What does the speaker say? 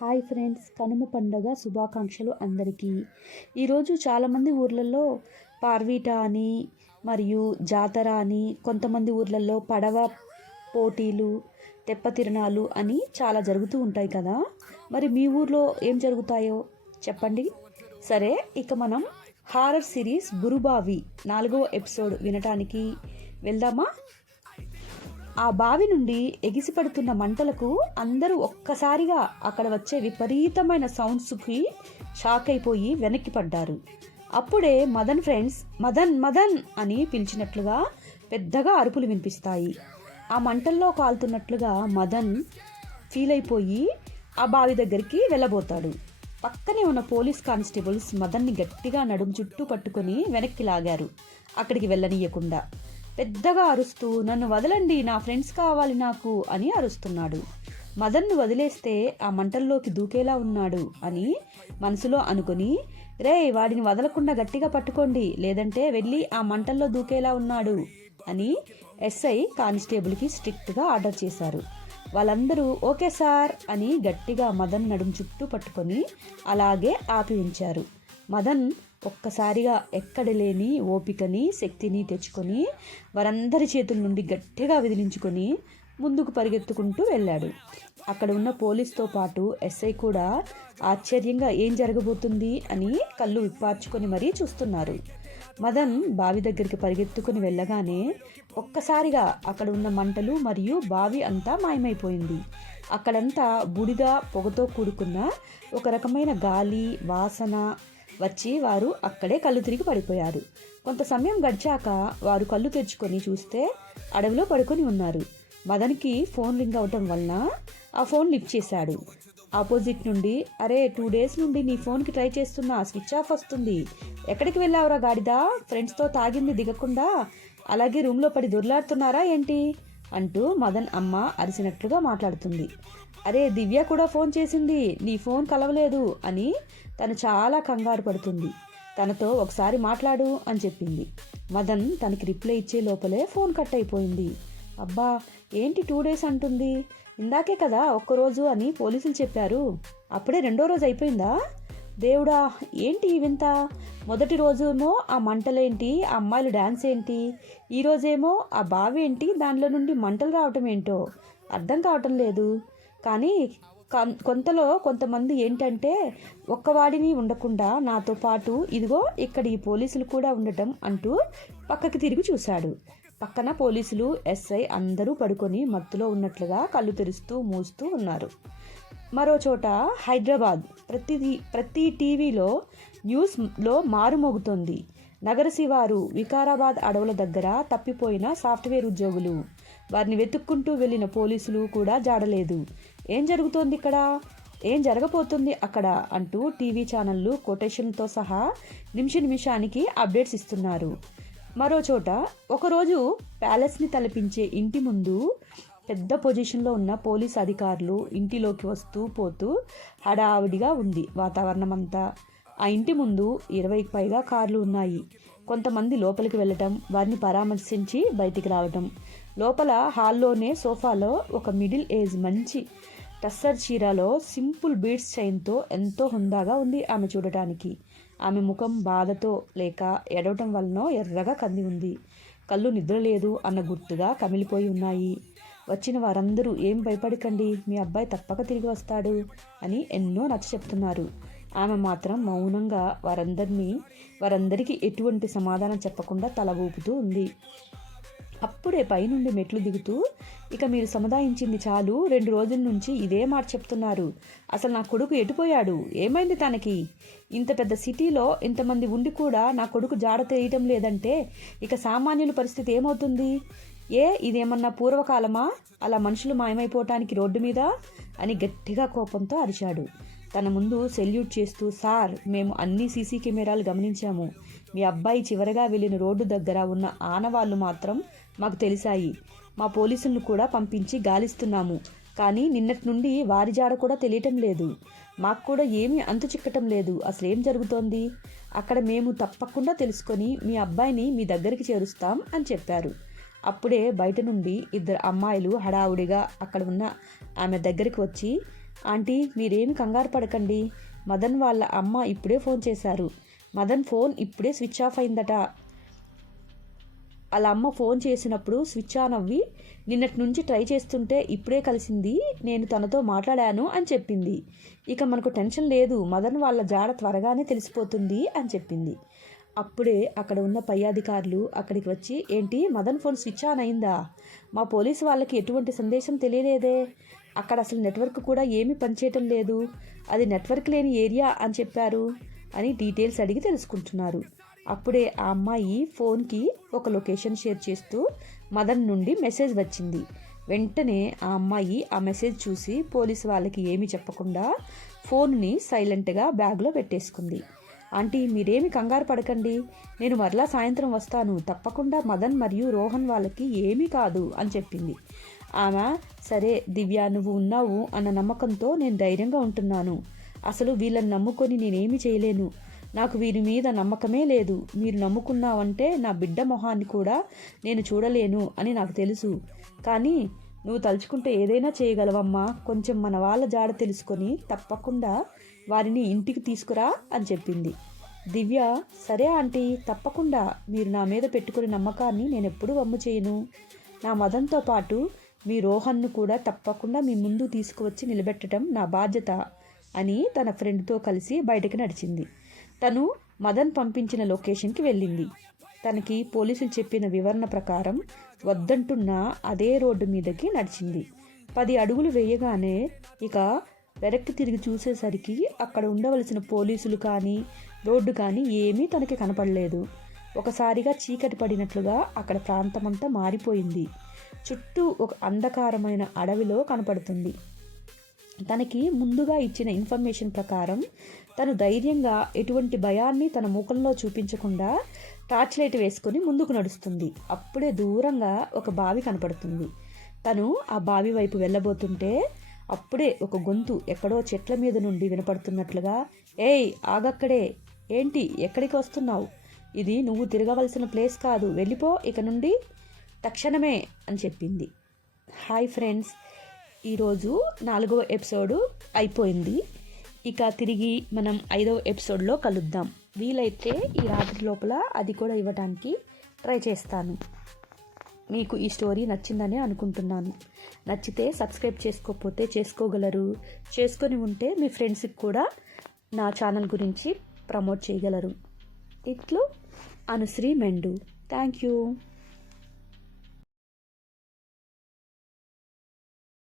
Hi friends Kanuma పండగ శుభాకాంక్షలు అందరికీ. ఈరోజు చాలామంది ఊర్లలో పార్వీట అని మరియు జాతర అని కొంతమంది ఊర్లలో పడవ పోటీలు తెప్ప తిరణాలు అని చాలా జరుగుతూ ఉంటాయి కదా. మరి మీ ఊర్లో ఏం జరుగుతాయో చెప్పండి. సరే ఇక మనం హారర్ సిరీస్ గురుబావి నాలుగవ ఎపిసోడ్ వినటానికి వెళ్దామా? ఆ బావి నుండి ఎగిసిపడుతున్న మంటలకు అందరూ ఒక్కసారిగా అక్కడ వచ్చే విపరీతమైన సౌండ్స్కి షాక్ అయిపోయి వెనక్కి పడ్డారు. అప్పుడే మదన్ ఫ్రెండ్స్ మదన్ మదన్ అని పిలిచినట్లుగా పెద్దగా అరుపులు వినిపిస్తాయి. ఆ మంటల్లో కాలుతున్నట్లుగా మదన్ ఫీల్ అయిపోయి ఆ బావి దగ్గరికి వెళ్ళబోతాడు. పక్కనే ఉన్న పోలీస్ కానిస్టేబుల్స్ మదన్ని గట్టిగా నడుము చుట్టూ పట్టుకొని వెనక్కి లాగారు. అక్కడికి వెళ్ళనీయకుండా. పెద్దగా అరుస్తూ నన్ను వదలండి నా ఫ్రెండ్స్ కావాలి నాకు అని అరుస్తున్నాడు. మదన్ను వదిలేస్తే ఆ మంటల్లోకి దూకేలా ఉన్నాడు అని మనసులో అనుకుని రే వాడిని వదలకుండా గట్టిగా పట్టుకోండి లేదంటే వెళ్ళి ఆ మంటల్లో దూకేలా ఉన్నాడు అని ఎస్ఐ కానిస్టేబుల్కి స్ట్రిక్ట్గా ఆర్డర్ చేశారు. వాళ్ళందరూ ఓకే సార్ అని గట్టిగా మదన్ నడుము చుట్టూ పట్టుకొని అలాగే ఆపి ఉంచారు. మదన్ ఒక్కసారిగా ఎక్కడ లేని ఓపికని శక్తిని తెచ్చుకొని వారందరి చేతుల నుండి గట్టిగా విదిలించుకొని ముందుకు పరిగెత్తుకుంటూ వెళ్ళాడు. అక్కడ ఉన్న పోలీస్తో పాటు ఎస్ఐ కూడా ఆశ్చర్యంగా ఏం జరగబోతుంది అని కళ్ళు విప్పార్చుకొని మరీ చూస్తున్నారు. మదన్ బావి దగ్గరికి పరిగెత్తుకుని వెళ్ళగానే ఒక్కసారిగా అక్కడ ఉన్న మంటలు మరియు బావి అంతా మాయమైపోయింది. అక్కడంతా బుడిద పొగతో కూడుకున్న ఒక రకమైన గాలి వాసన వచ్చి వారు అక్కడే కళ్ళు తిరిగి పడిపోయారు. కొంత సమయం గడిచాక వారు కళ్ళు తెరుచుకొని చూస్తే అడవిలో పడుకొని ఉన్నారు. మదన్కి ఫోన్ రింగ్ అవటం వలన ఆ ఫోన్ లిఫ్ట్ చేశాడు. ఆపోజిట్ నుండి అరే టూ డేస్ నుండి నీ ఫోన్కి ట్రై చేస్తున్నా స్విచ్ ఆఫ్ వస్తుంది. ఎక్కడికి వెళ్ళావురా గాడిదా? ఫ్రెండ్స్తో తాగింది దిగకుండా. అలాగే రూమ్లో పడి దొర్లాడుతున్నారా ఏంటి? అంటూ మదన్ అమ్మ అరిసినట్లుగా మాట్లాడుతుంది. అరే దివ్య కూడా ఫోన్ చేసింది. నీ ఫోన్ కలవలేదు అని తను చాలా కంగారు పడుతుంది. తనతో ఒకసారి మాట్లాడు అని చెప్పింది. మదన్ తనకి రిప్లై ఇచ్చే లోపలే ఫోన్ కట్ అయిపోయింది. అబ్బా ఏంటి టూ డేస్ అంటుంది? ఇందాకే కదా ఒక్కరోజు అని పోలీసులు చెప్పారు. అప్పుడే రెండో రోజు అయిపోయిందా? దేవుడా ఏంటి వింత? మొదటి రోజేమో ఆ మంటలేంటి ఆ అమ్మాయిలు డ్యాన్స్ ఏంటి? ఈ రోజేమో ఆ బావి ఏంటి దానిలో నుండి మంటలు రావటం ఏంటో? అర్థం కావటం లేదు. కానీ కొంతలో కొంతమంది ఏంటంటే ఒక్కవాడిని ఉండకుండా నాతో పాటు ఇదిగో ఇక్కడ ఈ పోలీసులు కూడా ఉండటం అంటూ పక్కకి తిరిగి చూశాడు. పక్కన పోలీసులు ఎస్ఐ అందరూ పడుకొని మత్తులో ఉన్నట్లుగా కళ్ళు తెరుస్తూ మూస్తూ ఉన్నారు. మరో చోట హైదరాబాద్. ప్రతి ప్రతి టీవీలో న్యూస్లో మారుమోగుతోంది. నగర శివారు వికారాబాద్ అడవుల దగ్గర తప్పిపోయిన సాఫ్ట్వేర్ ఉద్యోగులు. వారిని వెతుక్కుంటూ వెళ్ళిన పోలీసులు కూడా జాడలేదు. ఏం జరుగుతోంది ఇక్కడ? ఏం జరగబోతుంది అక్కడ? అంటూ టీవీ ఛానళ్ళు కొటేషన్తో సహా నిమిష నిమిషానికి అప్డేట్స్ ఇస్తున్నారు. మరో చోట ఒకరోజు ప్యాలెస్ని తలపించే ఇంటి ముందు పెద్ద పొజిషన్లో ఉన్న పోలీస్ అధికారులు ఇంటిలోకి వస్తూ పోతూ హడావిడిగా ఉంది. వాతావరణం అంతా ఆ ఇంటి ముందు ఇరవైకి పైగా కార్లు ఉన్నాయి. కొంతమంది లోపలికి వెళ్ళటం వారిని పరామర్శించి బయటికి రావటం. లోపల హాల్లోనే సోఫాలో ఒక మిడిల్ ఏజ్ మంచి టస్సర్ చీరలో సింపుల్ బీడ్స్ చైన్తో ఎంతో హుందాగా ఉంది ఆమె చూడటానికి. ఆమె ముఖం బాధతో లేక ఎడవటం వలన ఎర్రగా కంది ఉంది. కళ్ళు నిద్రలేదు అన్న గుర్తుగా కమిలిపోయి ఉన్నాయి. వచ్చిన వారందరూ ఏం భయపడకండి మీ అబ్బాయి తప్పక తిరిగి వస్తాడు అని ఎన్నో నచ్చ చెప్తున్నారు. ఆమె మాత్రం మౌనంగా వారందరినీ వారందరికీ ఎటువంటి సమాధానం చెప్పకుండా తల ఊపుతూ ఉంది. అప్పుడే పైనుండి మెట్లు దిగుతూ ఇక మీరు సముదాయించింది చాలు రెండు రోజుల నుంచి ఇదే మాట చెప్తున్నారు. అసలు నా కొడుకు ఎటుపోయాడు? ఏమైంది తనకి? ఇంత పెద్ద సిటీలో ఇంతమంది ఉండి కూడా నా కొడుకు జాడ తెలియటం లేదంటే ఇక సామాన్యుల పరిస్థితి ఏమవుతుంది? ఏ ఇదేమన్నా పూర్వకాలమా? అలా మనుషులు మాయమైపోవటానికి రోడ్డు మీద? అని గట్టిగా కోపంతో అరిచాడు. తన ముందు సెల్యూట్ చేస్తూ సార్ మేము అన్ని సీసీ కెమెరాలు గమనించాము. మీ అబ్బాయి చివరగా వెళ్ళిన రోడ్డు దగ్గర ఉన్న ఆనవాళ్ళు మాత్రం మాకు తెలిసాయి. మా పోలీసులను కూడా పంపించి గాలిస్తున్నాము. కానీ నిన్నటి నుండి వారి జాడ కూడా తెలియటం లేదు. మాకు కూడా ఏమీ అంతు చిక్కటం లేదు. అసలు ఏం జరుగుతోంది? అక్కడ మేము తప్పకుండా తెలుసుకొని మీ అబ్బాయిని మీ దగ్గరికి చేరుస్తాం అని చెప్పారు. అప్పుడే బయట నుండి ఇద్దరు అమ్మాయిలు హడావుడిగా అక్కడ ఉన్న ఆమె దగ్గరికి వచ్చి ఆంటీ మీరేమి కంగారు పడకండి. మదన్ వాళ్ళ అమ్మ ఇప్పుడే ఫోన్ చేశారు. మదన్ ఫోన్ ఇప్పుడే స్విచ్ ఆఫ్ అయిందట. వాళ్ళ అమ్మ ఫోన్ చేసినప్పుడు స్విచ్ ఆన్ అవ్వి నిన్నటి నుంచి ట్రై చేస్తుంటే ఇప్పుడే కలిసింది. నేను తనతో మాట్లాడాను అని చెప్పింది. ఇక మనకు టెన్షన్ లేదు. మదన్ వాళ్ళ జాడ త్వరగానే తెలిసిపోతుంది అని చెప్పింది. అప్పుడే అక్కడ ఉన్న పై అధికారులు అక్కడికి వచ్చి ఏంటి మదన్ ఫోన్ స్విచ్ ఆన్ అయిందా? మా పోలీసు వాళ్ళకి ఎటువంటి సందేశం తెలియలేదే. అక్కడ అసలు నెట్వర్క్ కూడా ఏమీ పనిచేయటం లేదు. అది నెట్వర్క్ లేని ఏరియా అని చెప్పారు అని డీటెయిల్స్ అడిగి తెలుసుకుంటున్నారు. అప్పుడే ఆ అమ్మాయి ఫోన్కి ఒక లొకేషన్ షేర్ చేస్తూ మదన్ నుండి మెసేజ్ వచ్చింది. వెంటనే ఆ అమ్మాయి ఆ మెసేజ్ చూసి పోలీసు వాళ్ళకి ఏమీ చెప్పకుండా ఫోన్ని సైలెంట్గా బ్యాగ్లో పెట్టేసుకుంది. ఆంటీ మీరేమి కంగారు పడకండి. నేను మరలా సాయంత్రం వస్తాను. తప్పకుండా మదన్ మరియు రోహన్ వాళ్ళకి ఏమీ కాదు అని చెప్పింది. ఆమె సరే దివ్య నువ్వు ఉన్నావు అన్న నమ్మకంతో నేను ధైర్యంగా ఉంటున్నాను. అసలు వీళ్ళని నమ్ముకొని నేనేమి చేయలేను. నాకు వీరి మీద నమ్మకమే లేదు. మీరు నమ్ముకున్నావంటే నా బిడ్డ మొహాన్ని కూడా నేను చూడలేను అని నాకు తెలుసు. కానీ నువ్వు తలుచుకుంటే ఏదైనా చేయగలవమ్మా. కొంచెం మన వాళ్ళ జాడ తెలుసుకొని తప్పకుండా వారిని ఇంటికి తీసుకురా అని చెప్పింది. దివ్య సరే ఆంటీ తప్పకుండా. మీరు నా మీద పెట్టుకునే నమ్మకాన్ని నేను ఎప్పుడూ వమ్ము చేయను. నా మదంతో పాటు మీ రోహన్ను కూడా తప్పకుండా మీ ముందు తీసుకువచ్చి నిలబెట్టడం నా బాధ్యత అని తన ఫ్రెండ్తో కలిసి బయటకు నడిచింది. తను మదన్ పంపించిన లొకేషన్కి వెళ్ళింది. తనకి పోలీసులు చెప్పిన వివరణ ప్రకారం వద్దంటున్న అదే రోడ్డు మీదకి నడిచింది. పది అడుగులు వేయగానే ఇక వెనక్కి తిరిగి చూసేసరికి అక్కడ ఉండవలసిన పోలీసులు కానీ రోడ్డు కానీ ఏమీ తనకి కనపడలేదు. ఒకసారిగా చీకటి పడినట్లుగా అక్కడ ప్రాంతమంతా మారిపోయింది. చుట్టూ ఒక అంధకారమైన అడవిలో కనపడుతుంది. తనకి ముందుగా ఇచ్చిన ఇన్ఫర్మేషన్ ప్రకారం తను ధైర్యంగా ఎటువంటి భయాన్ని తన ముఖంలో చూపించకుండా టార్చ్ లైట్ వేసుకొని ముందుకు నడుస్తుంది. అప్పుడే దూరంగా ఒక బావి కనపడుతుంది. తను ఆ బావి వైపు వెళ్ళబోతుంటే అప్పుడే ఒక గొంతు ఎక్కడో చెట్ల మీద నుండి వినపడుతున్నట్లుగా ఏయ్ ఆగక్కడే. ఏంటి? ఎక్కడికి వస్తున్నావు? ఇది నువ్వు తిరగవలసిన ప్లేస్ కాదు. వెళ్ళిపో ఇక నుండి. తక్షణమే అని చెప్పింది. Hi friends. ఈరోజు నాలుగవ ఎపిసోడు అయిపోయింది. ఇక తిరిగి మనం ఐదవ ఎపిసోడ్లో కలుద్దాం. వీలైతే ఈ రాత్రి లోపల అది కూడా ఇవ్వడానికి ట్రై చేస్తాను. మీకు ఈ స్టోరీ నచ్చిందని అనుకుంటున్నాను. నచ్చితే సబ్స్క్రైబ్ చేసుకోకపోతే చేసుకోగలరు. చేసుకొని ఉంటే మీ ఫ్రెండ్స్కి కూడా నా ఛానల్ గురించి ప్రమోట్ చేయగలరు. ఇట్లు అనుశ్రీ మెండు. Thank you.